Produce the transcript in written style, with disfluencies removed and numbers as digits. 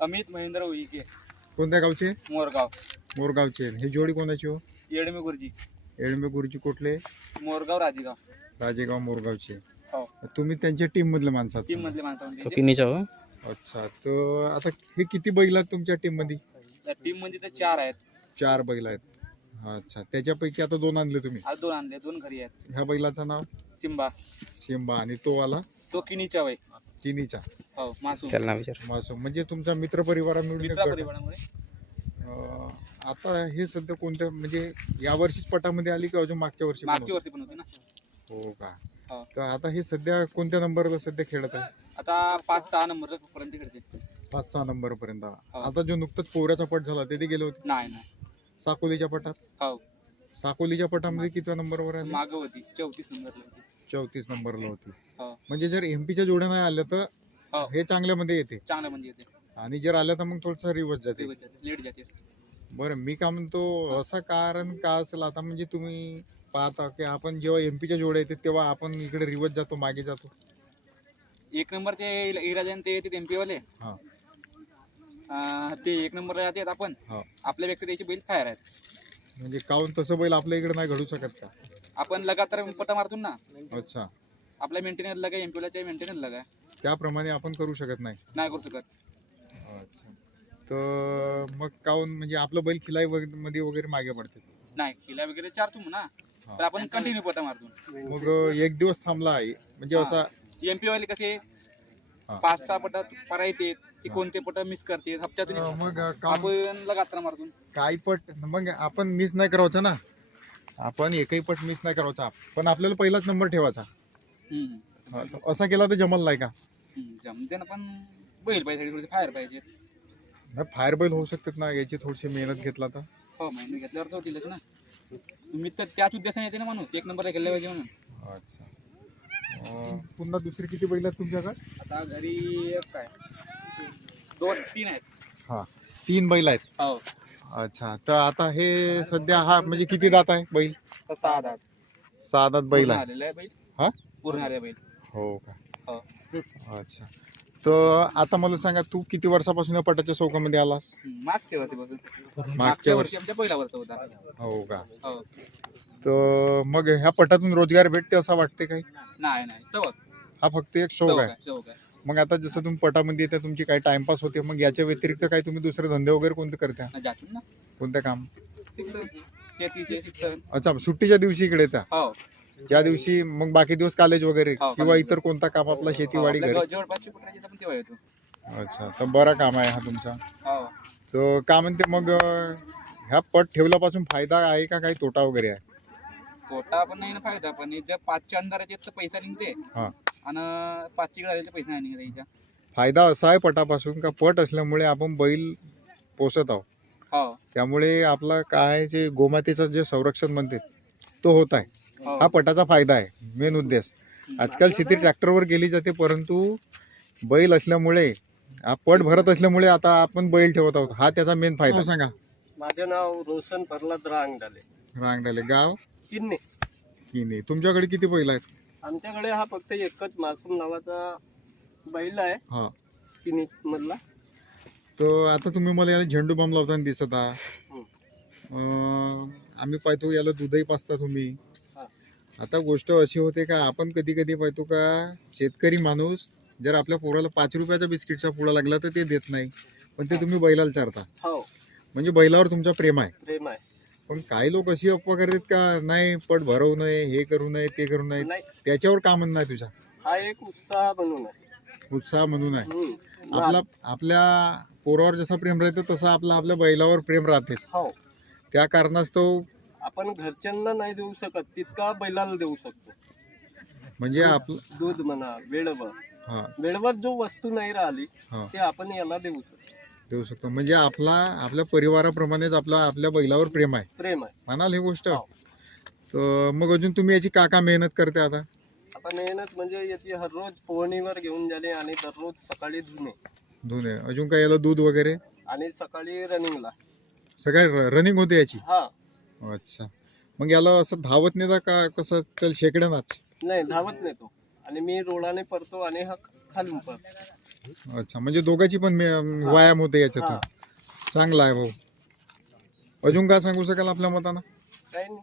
अमित महेंद्र उईके, कोणत्या गावचे? मोरगाव. मोरगावचे. ही जोडी कोणाची हो? येडमे गुरुजी, एळमे गुरुजी कुठले? मोरगाव राजेगाव. राजेगाव मोरगावचे. हो, तुम्ही त्यांच्या टीम मधले माणसात? टीम मधले माणसं म्हणजे तो किनीचा हो. अच्छा, तर आता हे किती बैल आहेत तुमच्या टीम मध्ये? त्या टीम मध्ये तर 4 आहेत. 4 बैल आहेत. अच्छा, त्याच्यापैकी आता 2 आणले तुम्ही. आज 2 आणले, 2 घरी आहेत. ह्या बैलाचं नाव? सिम्बा, शिंबा. आणि तो वाला तो किनीचा वय. चिनीचा हो, मासूम. त्याला विचार. मासूम. म्हणजे तुमचा मित्र परिवार मिळून एक मित्रा गट. परिवारामुळे आता हे सध्या कोणत्या म्हणजे या वर्षीच पटामध्ये आली का अजून मागच्या वर्षी पण मागच्या होती? वर्षी पण होती ना. हो का? हो. तर आता हे सध्या कोणत्या नंबरला सध्या खेळत आहे? आता 5-6 नंबर पर्यंत खेळते. 5-6 नंबर पर्यंत. हो. आता जो नुकताच पोहऱ्याचा पट झाला ते गेले होते नाही नाही. साकोलीच्या पटात. हो, साकोलीच्या पटामध्ये किती नंबरवर आले? मागं होती 34 नंबरला होती. 34 नंबरला होती. हो. म्हणजे जर एमपीच्या जोड्या नाही आल्या तर हो. हे चांगल्यामध्ये येते चांगलं म्हणजे येते. आणि जर आल्या तर मग थोडंसं रिवर्स जाते. लेट जाते. बरं, मी का म्हणतो असं कारण का असेल आता म्हणजे तुम्ही पाहता की आपण जेव्हा एमपीच्या जोड्या येते तेव्हा आपण इकडे रिवर्स जातो, मागे जातो. 1 नंबरचे इराजन ते येते एमपी वाले. हा. ते 1 नंबरला जातात. आपण हा. आपल्यापेक्षा त्याची बैल फायर आहेत. म्हणजे काऊन तसं बैल आपल्या इकडे नाही घडू शकत का? आपण लगातार पटा मारतो ना. अच्छा, आपल्या मेंटेनर लगा एमपीला मेंटेनर लगा त्याप्रमाणे आपण करू शकत नाही. नाही करू शकत. अच्छा, तर मग काऊन म्हणजे आपलं बैल खिलाई मध्ये वगैरे मागे पडते? नाही किल्ला वगैरे चारतो ना, हा. तर आपण कंटिन्यू पटा मारतो. मग एक दिवस थांबला आहे म्हणजे हा. असा एमपी वाले कसे हा. 5-6 पटा पारा येते. ते हा. कोणते पट मिस करते हप्त्यातून. मग काऊन आपण लगातार मारतो. काही पट मग आपण मिस नाही करायचं ना, आपण एकही पट मिस नाही करायचा, पण आपल्याला पहिलाच नंबर ठेवायचा. हा, तर असा केला तर जमल नाही का? जमते ना, पण बैल पाहिजे, थोडे फायर पाहिजे. फायर बैल होऊ शकतात ना, याची थोडीशी मेहनत घेतला तर. हो, महिने घेतल्यावर तर होतीलच ना. मी तर त्याच उद्देशाने येते ना माणूस, 1 नंबरला खेळले पाहिजे म्हणून. अच्छा, पुन्हा दुसरी किती बैल आहेत तुमच्याकडे? आता घरी काय 2-3 आहेत. हा, 3 बैल आहेत. हो, अच्छा, तर आता हे सध्या हा म्हणजे किती दात आहे बैल? 6 दात 6 दात बैल आहे. आलेला आहे बैल. हा, पूर्ण आले बैल. हो का? हो. अच्छा, तर आता मला सांगा, तू किती वर्षापासून या पटाच्या चौकामध्ये आलास? मागच्या वर्षीपासून. मागच्या मागच्या वर्षी. वर्षी आमच्या पहिला वर्ष होता. हो का? हो. तर मग ह्या पटातून रोजगार भेटते असं वाटते काही? नाही सवक. हा फक्त एक शौक आहे. शौक आहे. मग आता जसं तुम्ही पटामध्ये येता, तुमची काही टाइमपास होते, मग याच्या व्यतिरिक्त काही तुम्ही दुसरे धंदे वगैरे कोणते करता? जातो ना कोणते काम? शिक्षण, शेतीचे शिक्षण. अच्छा, सुट्टीच्या दिवशी इकडे येता? हो. ज्या दिवशी मग बाकी दिवस कॉलेज वगैरे हो, किंवा college. इतर कोणता काम आपला शेतीवाडी आपल्या घरी? जवळपासची कुठे आपण तेव्हा येतो. अच्छा, तर बरा काम आहे हा तुमचा. हो. तर का म्हणते मग ह्या पट ठेवल्यापासून फायदा आहे का काही तोटा वगैरे आहे? तोटा पण नाही ना फायदा पण. जर 5च्या अंधाराचे तर पैसा निघते हा. आणि 5ची गडाचे पैसा नाही निघत याचा. फायदा असा आहे पटापासून का पट असल्यामुळे आपण बैल पोसत आहोत, हो. त्यामुळे आपला काय जे गोमातेचं जे संरक्षण म्हणते तो होत आहे. हो. हा पटाचा फायदा आहे, मेन उद्देश. आजकाल शेती ट्रॅक्टरवर गेली जाते, परंतु बैल असल्यामुळे हा पट भरत असल्यामुळे आता आपण बैल ठेवत आहोत, हा त्याचा मेन फायदा. सांगा. माझं नाव रोशन प्रल्हाद रांगडाले, रांगडाले, गाव किन्ने. किनी. तुमच्याकडे किती बैल आहेत? आमच्याकडे हा फक्त एकच मासूम नावाचा बैल आहे, हा. किन्नी मधला. तर आता तुम्ही मला याला झेंडू बाम लावताना दिसत आहात. आम्ही पाहतो याला दूधही पाजता तुम्ही. हा. आता गोष्ट अशी होते का, आपण कधी कधी पाहतो का शेतकरी माणूस जर आपल्या पोराला 5 रुपयाचा बिस्किटचा पुडा लागला तर ते देत नाही, पण ते तुम्ही बैलाला चारता. हो, म्हणजे बैलावर तुमचा प्रेम आहे. प्रेम आहे. पण काही लोक अशी अफवा करतात का नाही पट भरवू नये, हे करू नये, ते करू नये. नाही, त्याच्यावर का म्हणणं आहे तुझा? हा एक उत्साह म्हणून आहे. उत्साह म्हणून आहे. हम्म. आपल्या पोरावर जसा प्रेम राहते तसा आपल्या बैलावर प्रेम राहते. हो, त्या कारणास्तव आपण घरच्यांना नाही देऊ शकत तितका बैलाला देऊ शकतो. म्हणजे आपलं दूध म्हणा, वेळेवर हा वेळेवर जो वस्तू नाही राहिली हा ते आपण याला देऊ शकतो. देऊ शकतो. म्हणजे आपल्या परिवाराप्रमाणेच आपल्या बैलावर प्रेम आहे, प्रेम आहे. म्हणाल ही गोष्ट. हो. तर मग अजून तुम्ही याची का मेहनत करते आता? आपण मेहनत म्हणजे याची हररोज पोहणीवर घेऊन जाणे आणि दररोज सकाळी धुणे अजून काय याला दूध वगैरे आणि सकाळी रनिंगला. सगळ्या रनिंग होते याची? हा, अच्छा, मग याला असं धावत नेता का कसं त्याला शेकड्यानाच? नाही धावत नाही तो, आणि मी रोडाने पडतो आणि हा खालून पडतो. अच्छा, म्हणजे दोघांची पण व्यायाम होते याच्यातून. हा. चांगला आहे भाऊ. अजून काय सांगू शकाल आपल्या मतानं? काही नाही.